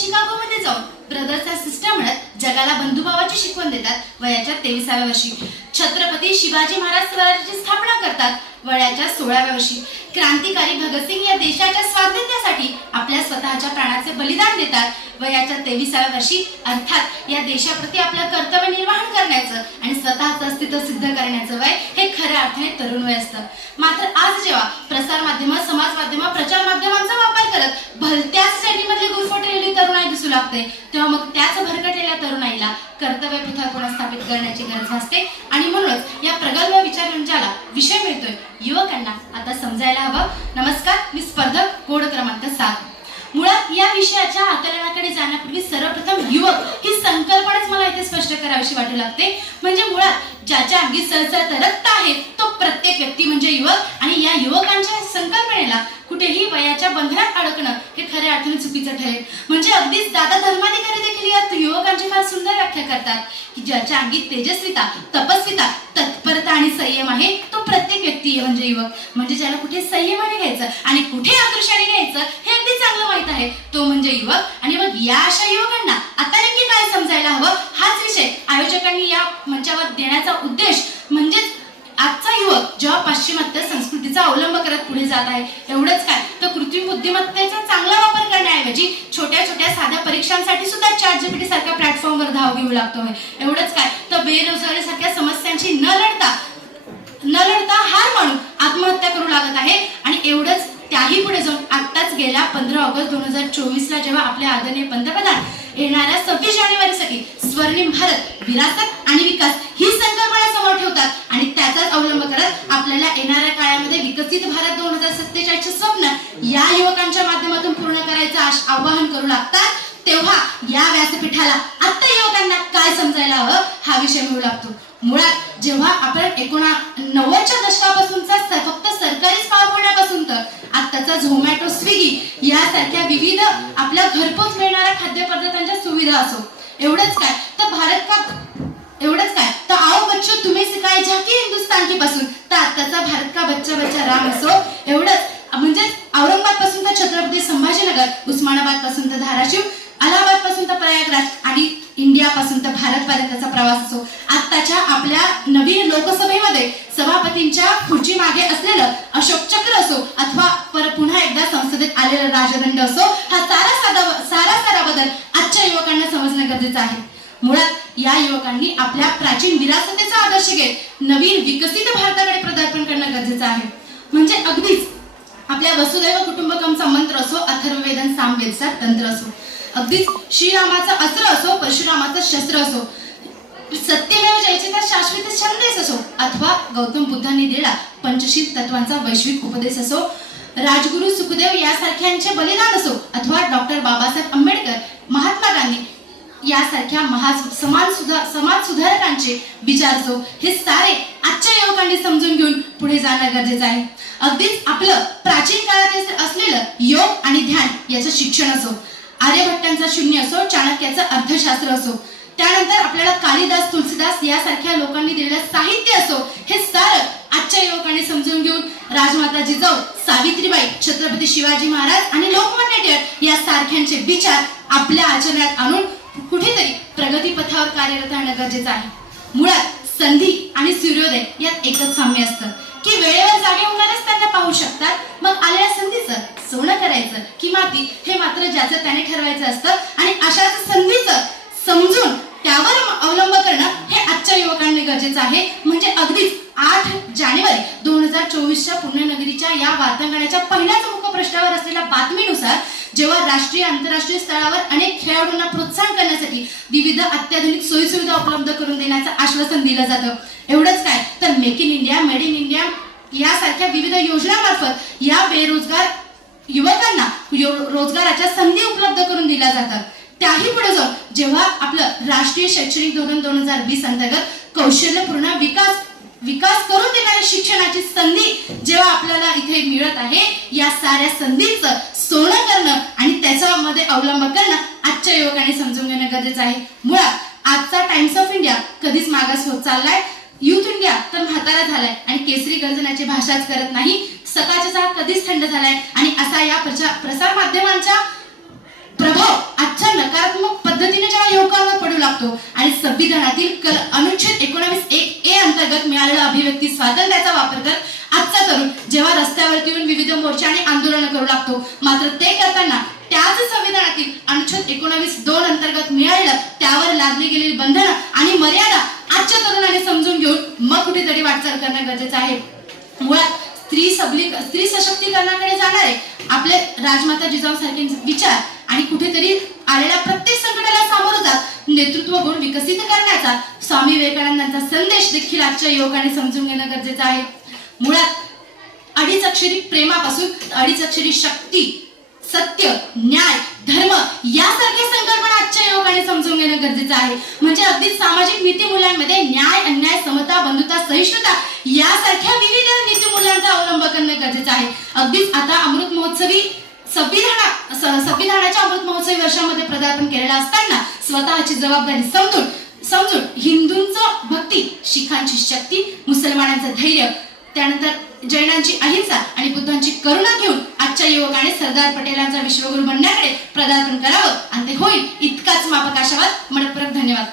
Chicago मध्ये जाऊन brothers sister म्हणत जगाला बंधुभावाची शिकवण देतात वयाच्या तेविसाव्या वर्षी. छत्रपती शिवाजी महाराज स्वराज्याची स्थापना करतात वयाच्या सोळाव्या वर्षी. क्रांतिकारी भगतसिंग या देशाच्या स्वातंत्र्यासाठी आपल्या स्वतःच्या प्राणाचे बलिदान देतात. वयाच्या तेविसाव्या वर्षी अर्थात या देशाप्रती आपलं कर्तव्य निर्वहन करण्याचं आणि स्वतःचं अस्तित्व सिद्ध करण्याचं वय हे खऱ्या अर्थाने तरुण वय असतं. मात्र आज जेव्हा प्रसार माध्यम समाज माध्यम प्रचार माध्यमांचा वापर करत भलत्याच श्रेणीमधली गुरफटलेली तरुणाई दिसू लागते तेव्हा मग त्याच भरकटलेल्या तरुणाईला कर्तव्य पृथकपणा स्थापित करण्याची गरज भासते. आणि म्हणूनच या प्रगल्भ विचारमंचाला विषय मिळतोय युवकांना आता समजायला हवं. नमस्कार मी स्पर्धक कोड क्रमांक सात. मुळात या विषयाच्या आकलनाकडे जाण्यापूर्वी सर्वप्रथम युवक ही संकल्पनाच मला इथे स्पष्ट करावीशी वाटू लागते. म्हणजे मुळात ज्याच्या अंगी सळसळत रक्त आहे तो प्रत्येक व्यक्ती म्हणजे युवक. आणि या युवकांच्या संकल्पनेला कुठेही वयाच्या बंधनात अडकणं हे खऱ्या अर्थाने चुकीचं ठरेल. म्हणजे अगदीच दादा धर्माधिकारी देखील या युवकांची फार सुंदर व्याख्या करतात. की ज्याच्या अंगी तेजस्विता तपस्विता तत्परता आणि संयम आहे तो प्रत्येक व्यक्ती म्हणजे युवक. म्हणजे ज्याला कुठे संयमाने घ्यायचं आणि कुठे आकर्षाने घ्यायचं हे अगदी चांगलं माहीत आहे. तो म्हणजे युवक. आणि मग या अशा युवकांना आता नक्की काय समजायला हवं हाच विषय आयोजकांनी या मंचावर देण्याचा उद्देश म्हणजेच आजचा युवक जेव्हा पाश्चिमात्य संस्कृतीचा अवलंब करत पुढे जात आहे. एवढंच काय. तर कृत्रिम बुद्धिमत्तेचा चांगला वापर करण्याऐवजी छोट्या छोट्या साध्या परीक्षांसाठी सुद्धा चार जीपीटी सारख्या प्लॅटफॉर्मवर धाव घेऊ लागतो आहे. एवढंच काय? तर बेरोजगारी सारख्या समस्यांची न लढता न लढता हार मानून आत्महत्या करू लागत आहे. आणि एवढंच त्याही पुढे जाऊन आत्ताच गेल्या पंधरा ऑगस्ट दोन हजार चोवीस ला जेव्हा आपले आदरणीय पंतप्रधान येणाऱ्या सव्वीस जानेवारीसाठी स्वर्णिम भारत विरासत आणि विकास ही संकल्पना समोर ठेवतात आणि त्याचाच अवलंब करत आपल्याला येणाऱ्या काळामध्ये विकसित भारत दोन हजार सत्तेचाळीसचे स्वप्न या युवकांच्या माध्यमातून पूर्ण करायचं आवाहन करू लागतात. तेव्हा या व्यासपीठाला आता युवकांना काय समजायला हवं हा विषय मिळू लागतो. मुळात जेव्हा आपण एकोणा नव्वदच्या दशकापासूनचा स- फक्त सरकारी पावण्यापासून तर आत्ताचा झोमॅटो स्विगी यासारख्या विविध आपल्या घरपोच मिळणाऱ्या खाद्यपदार्थांच्या सुविधा असो एवढंच काय तर भारत का एवढंच काय तर आओ बच्चो तुम्ही सिखाए झाकी तर आत्ताचा भारत का बच्चा बच्चा राम असो एवढंच. म्हणजे औरंगाबादपासून तर छत्रपती संभाजीनगर उस्मानाबादपासून तर धाराशिव अलाहाबादपासून तर प्रयागराज आणि इंडिया पासून तर भारत पर्यंतचा प्रवास असो. आत्ताच्या आपल्या नवीन लोकसभेमध्ये सभापतींच्या खुर्ची मागे असलेलं अशोक चक्र असो अथवा पर पुन्हा एकदा संसदेत आलेला राजदंड असो हा सारा साधा सारा सारा बदल आजच्या युवकांना समजणं गरजेचं आहे. मुळात या युवकांनी आपल्या प्राचीन विरासतेचा आदर्श घेत नवीन विकसित भारताकडे प्रदार्पण करणं गरजेचं आहे. म्हणजे अगदीच आपल्या वसुदैव कुटुंबकमचा मंत्र असो अथर्ववेदन सामवेदचा तंत्र असो. अगदीच श्रीरामाचं अस्त्र असो परशुरामाचं शस्त्र असो सत्यमेव जयचेचा शाश्वत संदेश असो अथवा गौतम बुद्धांनी दिलेला पंचशील तत्वांचा वैश्विक उपदेश असो राजगुरु सुखदेव यासारख्यांचे बलिदान असो अथवा डॉक्टर बाबासाहेब आंबेडकर महात्मा गांधी यासारख्या महा समान सुधार समाज सुधारकांचे विचार असो हे सारे आजच्या युवकांनी समजून घेऊन पुढे जाणं गरजेचं आहे. अगदीच आपलं प्राचीन काळात असलेलं योग आणि ध्यान याचं शिक्षण असो आर्यभट्टांचा शून्य असो चाणक्याचं अर्थशास्त्र असो त्यानंतर आपल्याला कालिदास तुलसीदास यासारख्या लोकांनी दिलेलं साहित्य असो हे सारं आजच्या युवकांनी समजून घेऊन राजमाता जिजाऊ सावित्रीबाई छत्रपती शिवाजी महाराज आणि लोकमान्य टिळक या सारख्यांचे विचार आपल्या आचरणात आणून कुठेतरी प्रगतीपथावर कार्यरत राहणं गरजेचं आहे. मुळात संधी आणि सूर्योदय यात एकच साम्य असतं. की वेळेवर जागे होणारच त्यांना पाहू शकतात. मग आलेल्या संधीचं सोनं करायचं की माती हे मात्र ज्याचं त्याने ठरवायचं असतं. आणि अशाच संधीचं समजून त्यावर अवलंब करणं हे आजच्या युवकांना गरजेचं आहे. म्हणजे अगदीच आठ जानेवारी दोन हजार चोवीसच्या पुण्यनगरीच्या या वार्तांकनाच्या पहिल्याच मुखपृष्ठावर असलेल्या बातमीनुसार जेव्हा राष्ट्रीय आंतरराष्ट्रीय स्तरावर अनेक खेळाडूंना प्रोत्साहन करण्यासाठी विविध अत्याधुनिक सोयीसुविधा उपलब्ध करून देण्याचं आश्वासन दिलं जातं. एवढंच काय तर make in India made in India यासारख्या विविध योजनांमार्फत या बेरोजगार युवकांना यो- रोजगाराच्या संधी उपलब्ध करून दिल्या जातात. त्याही पुढे जाऊन जेव्हा आपलं राष्ट्रीय शैक्षणिक धोरण दोन हजार वीस अंतर्गत कौशल्यपूर्ण विकास विकास करून देणाऱ्या शिक्षणाची संधी जेव्हा आपल्याला इथे मिळत आहे या साऱ्या संधीचं सोनं करणं आणि त्याच्यामध्ये अवलंब करणं आजच्या युवकांनी समजून घेणं गरजेचं आहे. मुळात आजचा टाइम्स ऑफ इंडिया कधीच मागास होत चाललाय. युथ इंडिया तर म्हातारा झालाय आणि केसरी गर्जनाची भाषाच करत नाही. सकाळचा चहा कधीच थंड झालाय आणि असा या प्रचार प्रसार माध्यमांच्या प्रभाव आजच्या संविधानातील कल अनुच्छेद एकोणावीस एक ए अंतर्गत मिळालेला अभिव्यक्ती स्वातंत्र्याचा वापर करत आजचा तरुण जेव्हा रस्त्यावरती येऊन विविध मोर्चे आणि आंदोलन करू लागतो मात्र ते करताना त्याच संविधानातील अनुच्छेद एकोणावीस दोन अंतर्गत मिळालेलं त्यावर लादली गेलेली बंधनं आणि मर्यादा आजच्या तरुणाने समजून घेऊन मग कुठेतरी वाटचाल करणं गरजेचं आहे. मुळात स्त्री सबली स्त्री सशक्तीकरणाकडे जाणारे आपले राजमाता जिजाऊसारखे विचार आणि कुठेतरी आलेल्या प्रत्येक संकटाला गुण विकसित करण्याचा स्वामी विवेकानंदांचा संदेश देखील आजच्या युवकाने समजून घेणं गरजेचं आहे. मुळात अडीच अक्षरी प्रेमापासून अडीच अक्षरी शक्ती सत्य न्याय धर्म यासारख्या संकल्पना आजच्या युवकाने समजून घेणं गरजेचं आहे. म्हणजे अगदी सामाजिक नीती मुलांमध्ये न्याय अन्याय समता बंधुता सहिष्णुता यासारख्या विविध नीती मुलांचा अवलंब करणं गरजेचं आहे. अगदीच आता अमृत महोत्सवी संविधाना संविधानाच्या अमृत महोत्सवी वर्षामध्ये पदार्पण केलेलं असताना स्वतःची जबाबदारी समजून समजून हिंदूंचं भक्ती शिखांची शक्ती मुसलमानांचं धैर्य त्यानंतर जैनांची अहिंसा आणि बुद्धांची करुणा घेऊन आजच्या युवकाने सरदार पटेलांचा विश्वगुरु बनण्याकडे पदार्पण करावं. आणि ते होईल इतकाच मापक आशावाद. मनपूरक धन्यवाद.